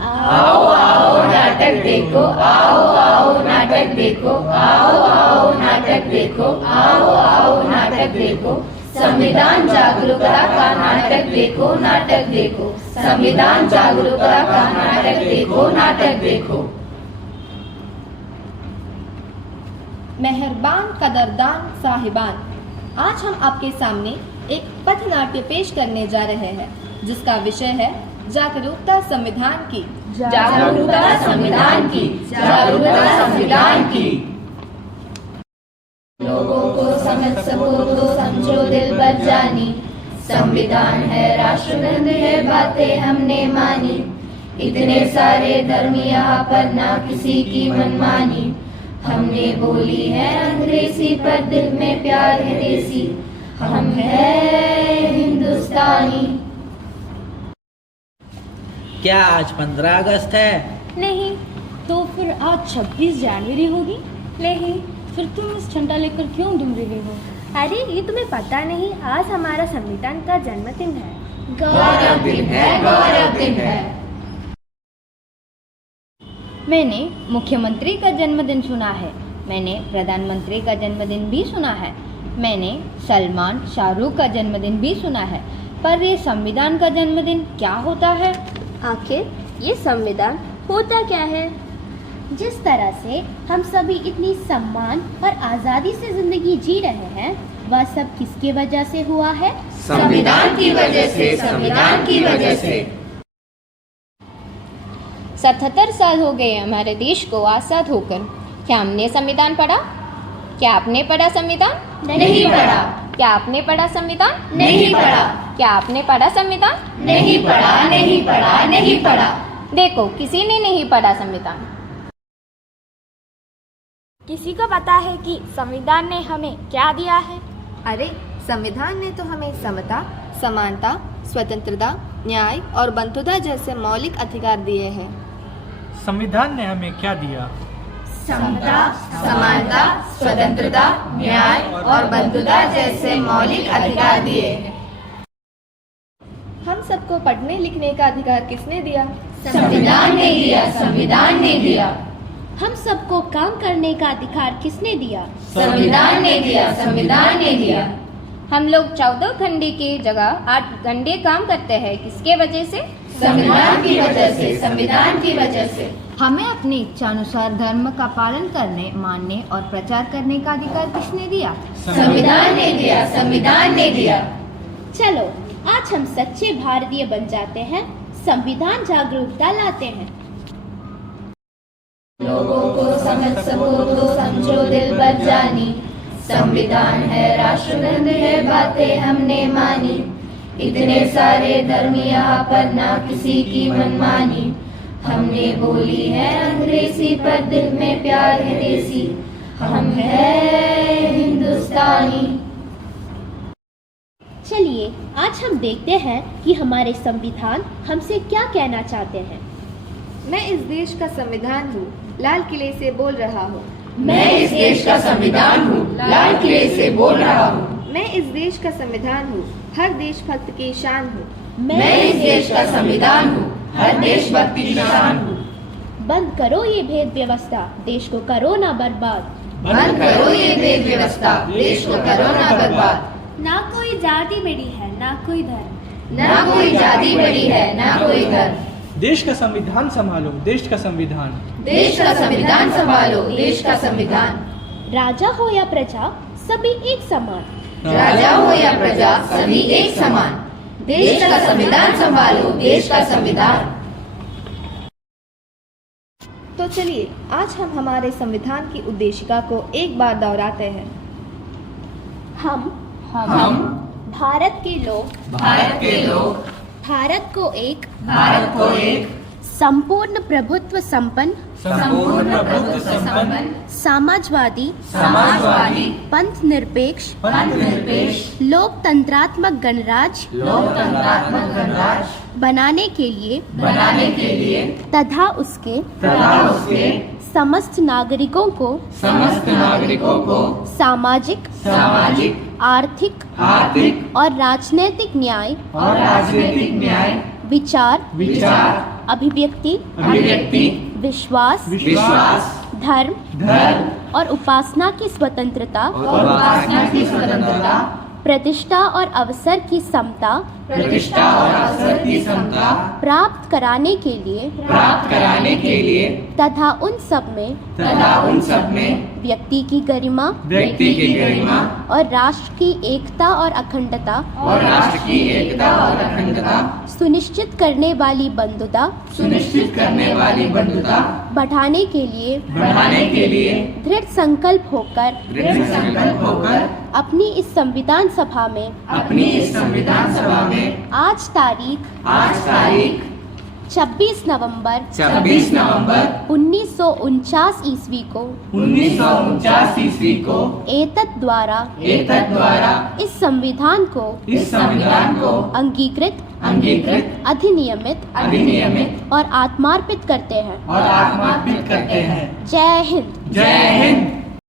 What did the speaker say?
आओ आओ नाटक देखो, आओ आओ नाटक देखो, आओ आओ नाटक देखो, आओ आओ नाटक देखो, संविधान जागरूकता का नाटक देखो, नाटक देखो, संविधान जागरूकता का नाटक देखो, नाटक देखो। मेहरबान कदरदान साहिबान, आज हम आपके सामने एक पथनाट्य पेश करने जा रहे हैं जिसका विषय है जागरूकता संविधान की। जागरूकता संविधान की, जागरूकता संविधान की। लोगों को समझ सको तो समझो दिल पर जानी, संविधान है राष्ट्रगंध है बातें हमने मानी, इतने सारे धर्म यहाँ पर ना किसी की मनमानी, हमने बोली है अंग्रेजी पर दिल में प्यार है देसी, हम है हिंदुस्तानी। क्या आज 15 अगस्त है? नहीं। तो फिर आज 26 जनवरी होगी? नहीं। फिर तुम इस झंडा लेकर क्यों घूम रहे हो? अरे ये तुम्हें पता नहीं, आज हमारा संविधान का जन्मदिन है। गौरव दिन है, गौरव दिन है। मैंने मुख्यमंत्री का जन्मदिन सुना है, मैंने प्रधानमंत्री का जन्मदिन भी सुना है, मैंने सलमान शाहरुख का जन्मदिन भी सुना है, पर ये संविधान का जन्मदिन क्या होता है? आखिर ये संविधान होता क्या है? जिस तरह से हम सभी इतनी सम्मान और आज़ादी से जिंदगी जी रहे हैं, वह सब किसकी वजह से हुआ है? संविधान की वजह से, संविधान की वजह से। 77 साल हो गए हमारे देश को आज़ाद होकर। क्या हमने संविधान पढ़ा? क्या आपने पढ़ा संविधान? नहीं पढ़ा। क्या आपने पढ़ा संविधान? नहीं पढ़ा। क्या आपने पढ़ा संविधान? नहीं पढ़ा, नहीं पढ़ा, नहीं पढ़ा। देखो, किसी ने नहीं पढ़ा संविधान। किसी को पता है कि संविधान ने हमें क्या दिया है? अरे संविधान ने तो हमें समता, समानता, स्वतंत्रता, न्याय और बंधुता जैसे मौलिक अधिकार दिए हैं। संविधान ने हमें क्या दिया? समता, समानता, स्वतंत्रता, न्याय और बंधुता जैसे मौलिक अधिकार दिए हैं। हम सबको पढ़ने लिखने का अधिकार किसने दिया? संविधान ने दिया, संविधान ने दिया। हम सबको काम करने का अधिकार किसने दिया? संविधान ने दिया, संविधान ने दिया। हम लोग 14 घंटे की जगह 8 घंटे काम करते हैं, किसके वजह से? संविधान की वजह से, संविधान की वजह से। हमें अपनी इच्छानुसार धर्म का पालन करने, मानने और प्रचार करने का अधिकार किसने दिया? संविधान ने दिया, संविधान ने दिया। चलो आज हम सच्चे भारतीय बन जाते हैं, संविधान जागरूकता लाते हैं। लोगों को समझ सको तो समझो दिल पर जानी, संविधान है राष्ट्रगंध है बातें हमने मानी, इतने सारे धर्म यहाँ पर ना किसी की मनमानी, हमने बोली है अंग्रेजी पर दिल में प्यार है देसी, हम है हिंदुस्तानी। चलिए आज हम देखते हैं कि हमारे संविधान हमसे क्या कहना चाहते हैं। मैं इस देश का संविधान हूँ, लाल किले से बोल रहा हूँ। मैं इस देश का संविधान हूँ, लाल किले से बोल रहा हूँ। मैं इस देश का संविधान हूँ, हर देशभक्त की शान हूँ। मैं इस देश का संविधान हूँ, हर देशभक्त की शान हूँ। बंद करो ये भेद व्यवस्था, देश को करो ना बर्बाद। बंद करो ये भेद व्यवस्था, देश को करो ना बर्बाद। ना कोई जाति बड़ी है, ना कोई धर्म, ना कोई जाति बड़ी है, ना कोई धर्म। देश का संविधान संभालो, देश का संविधान। देश का संविधान संभालो, देश का संविधान। राजा हो या प्रजा सभी एक समान, राजा हो या प्रजा सभी एक समान। देश का संविधान संभालो, देश का संविधान। तो चलिए आज हम हमारे संविधान की उद्देशिका को एक बार दोहराते हैं। हम भारत के लोग, भारत के लोग, भारत को एक संपूर्ण प्रभुत्व संपन्न, संपूर्ण प्रभुत्व संपन्न, समाजवादी, पंथ निरपेक्ष, लोकतंत्रात्मक गणराज्य बनाने के लिए तथा उसके समस्त नागरिकों को सामाजिक, आर्थिक और राजनीतिक न्याय विचार, अभिव्यक्ति, विश्वास, धर्म और उपासना की स्वतंत्रता, प्रतिष्ठा और अवसर की समता प्राप्त कराने के लिए तथा उन सब में व्यक्ति की गरिमा और राष्ट्र की एकता और अखंडता सुनिश्चित करने वाली बंधुता बढ़ाने के लिए दृढ़ संकल्प होकर अपनी इस संविधान सभा में आज तारीख 26 नवंबर 1949 ईस्वी को एतत् द्वारा इस संविधान को अंगीकृत अधिनियमित और आत्मार्पित करते हैं। जय हिंद।